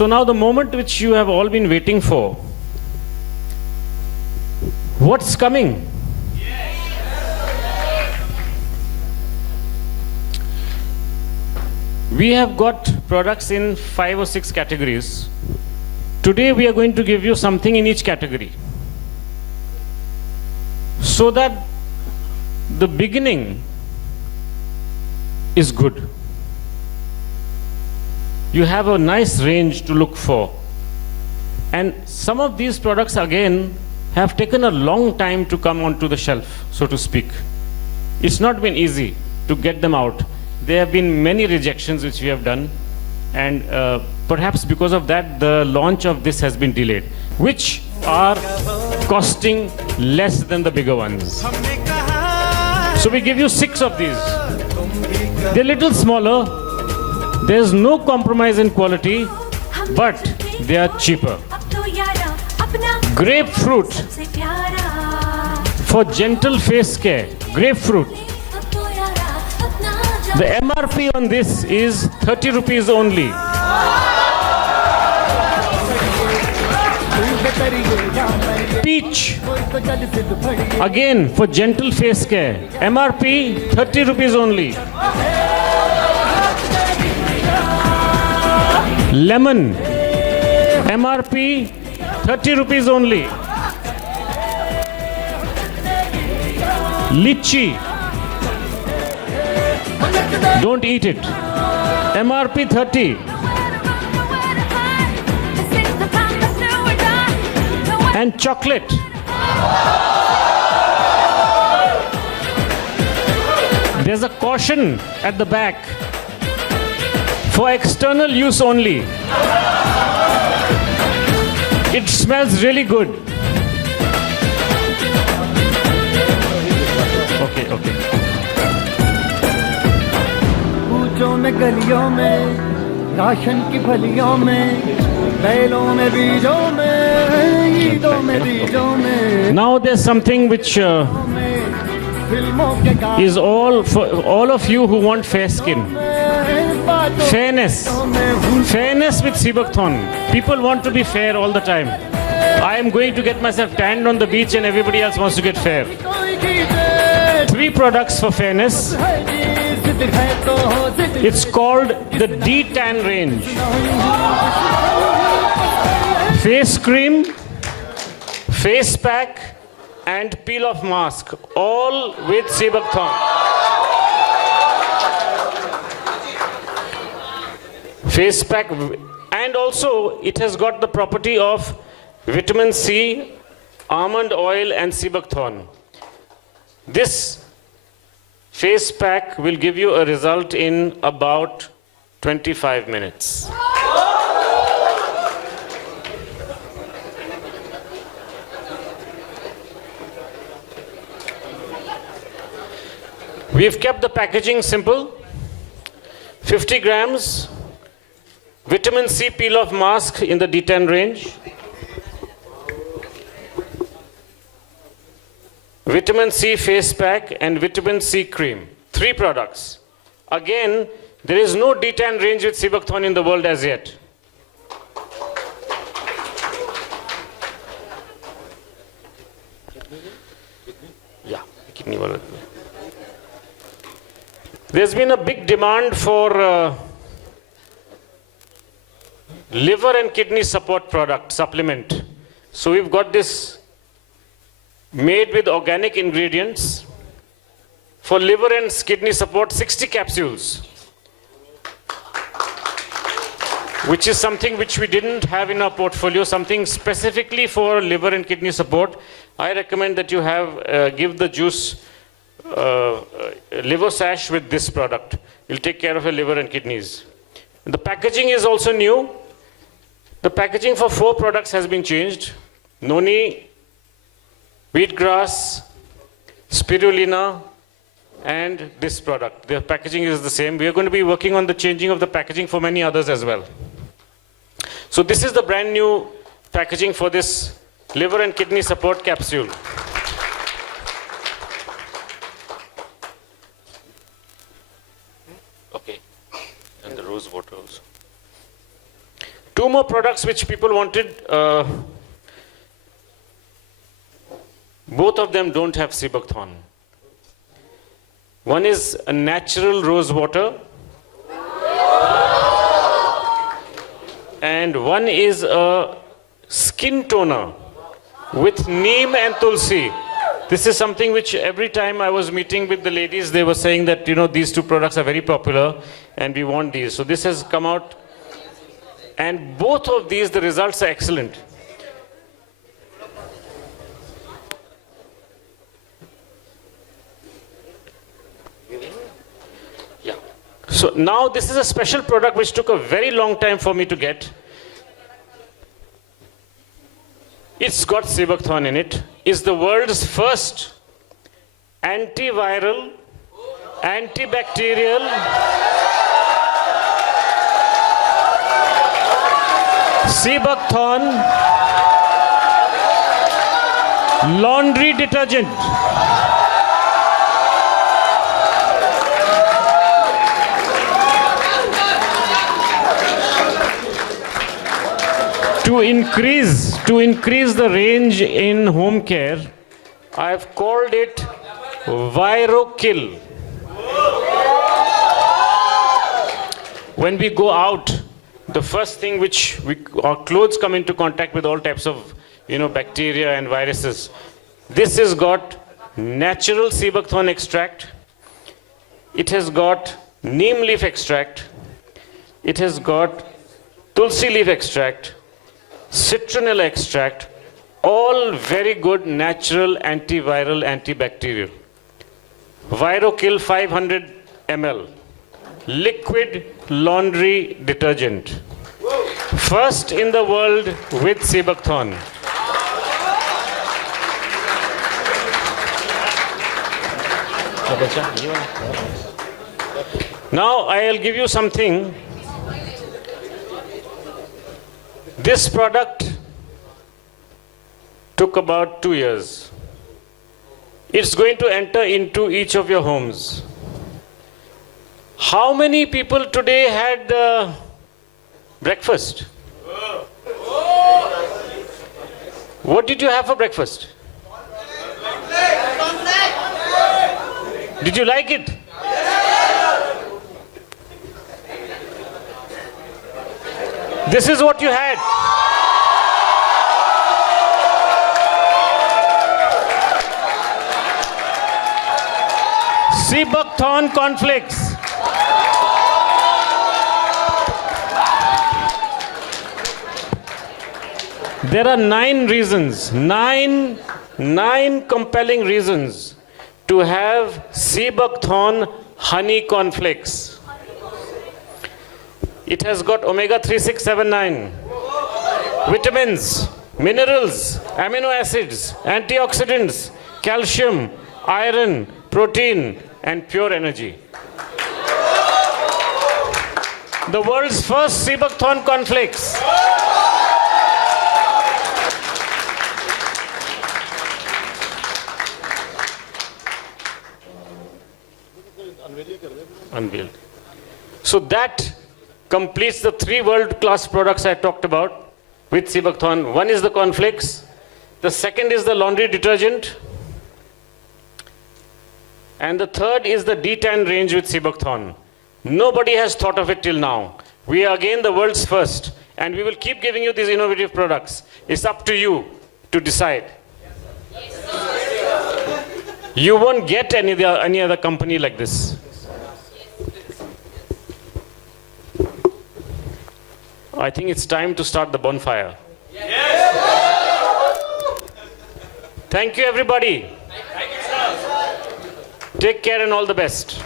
So now the moment which you have all been waiting for. What's coming? We have got products in 5 or 6 categories. Today we are going to give you something in each category, so that the beginning is good. You have a nice range to look for. And some of these products again have taken a long time to come onto the shelf, so to speak. It's not been easy to get them out. There have been many rejections which we have done, and perhaps because of that the launch of this has been delayed, which are costing less than the bigger ones. So we give you 6 of these. They're a little smaller, there's no compromise in quality, but they are cheaper. Grapefruit for gentle face care. Grapefruit. The MRP on this is 30 rupees only. Peach. Again for gentle face care. MRP 30 rupees only. Lemon. MRP 30 rupees only. Lychee. Don't eat it. MRP 30. And chocolate. There's a caution at the back. For external use only. It smells really good. Okay. कूचों में गलियों में ration की फलियों में बैलों में बीजों में ईदों में बीजों में. Now there's something which is all for all of you who want fair skin. Fairness. Fairness with Sebuckthorn. People want to be fair all the time. I am going to get myself tanned on the beach and everybody else wants to get fair. 3 products for fairness. It's called the D-Tan range. Face cream, face pack and peel off mask, all with Sebuckthorn. Face pack, and also it has got the property of vitamin C, almond oil and Sebuckthorn. This face pack will give you a result in about 25 minutes. We've kept the packaging simple. 50 grams vitamin C peel-off mask in the D10 range. Vitamin C face pack and vitamin C cream. 3 products. Again, there is no D10 range with Sebuckthorn in the world as yet. Yeah, kidney wala. There's been a big demand for liver and kidney support product, supplement. So we've got this made with organic ingredients for liver and kidney support, 60 capsules, which is something which we didn't have in our portfolio, something specifically for liver and kidney support. I recommend that you have give the juice liver sash with this product. It'll take care of your liver and kidneys. The packaging is also new. The packaging for 4 products has been changed. Noni, wheatgrass, spirulina, and this product. The packaging is the same. We are going to be working on the changing of the packaging for many others as well. So this is the brand new packaging for this liver and kidney support capsule. Okay, and the rose water also. Two more products which people wanted. Both of them don't have Seabuckthorn. One is a natural rose water, and one is a skin toner with neem and tulsi. This is something which every time I was meeting with the ladies, they were saying that, these two products are very popular and we want these. So this has come out, and both of these, the results are excellent. Yeah. So now this is a special product which took a very long time for me to get. It's got Seabuckthorn in it. It's the world's first antiviral, antibacterial, Seabuckthorn laundry detergent. To increase the range in home care, I've called it ViroKill. When we go out, the first thing our clothes come into contact with all types of, bacteria and viruses. This has got natural Seabuckthorn extract. It has got neem leaf extract. It has got tulsi leaf extract, citronella extract, all very good natural antiviral, antibacterial. ViroKill 500 ml, liquid laundry detergent. First in the world with Seabuckthorn. Now I'll give you something. This product took about 2 years. It's going to enter into each of your homes. How many people today had breakfast? What did you have for breakfast? Did you like it? This is what you had. Seabuckthorn cornflakes. There are 9 reasons, nine compelling reasons to have Seabuckthorn honey cornflakes. It has got omega 3, 6, 7, 9, vitamins, minerals, amino acids, antioxidants, calcium, iron, protein, and pure energy. The world's first Seabuckthorn cornflakes. Unveiled. So that completes the 3 world-class products I talked about with Seabuckthorn. One is the cornflakes. The second is the laundry detergent. And the third is the D10 range with Seabuckthorn. Nobody has thought of it till now. We are again the world's first, and we will keep giving you these innovative products. It's up to you to decide. You won't get any other company like this. I think it's time to start the bonfire. Thank you, everybody. Take care and all the best.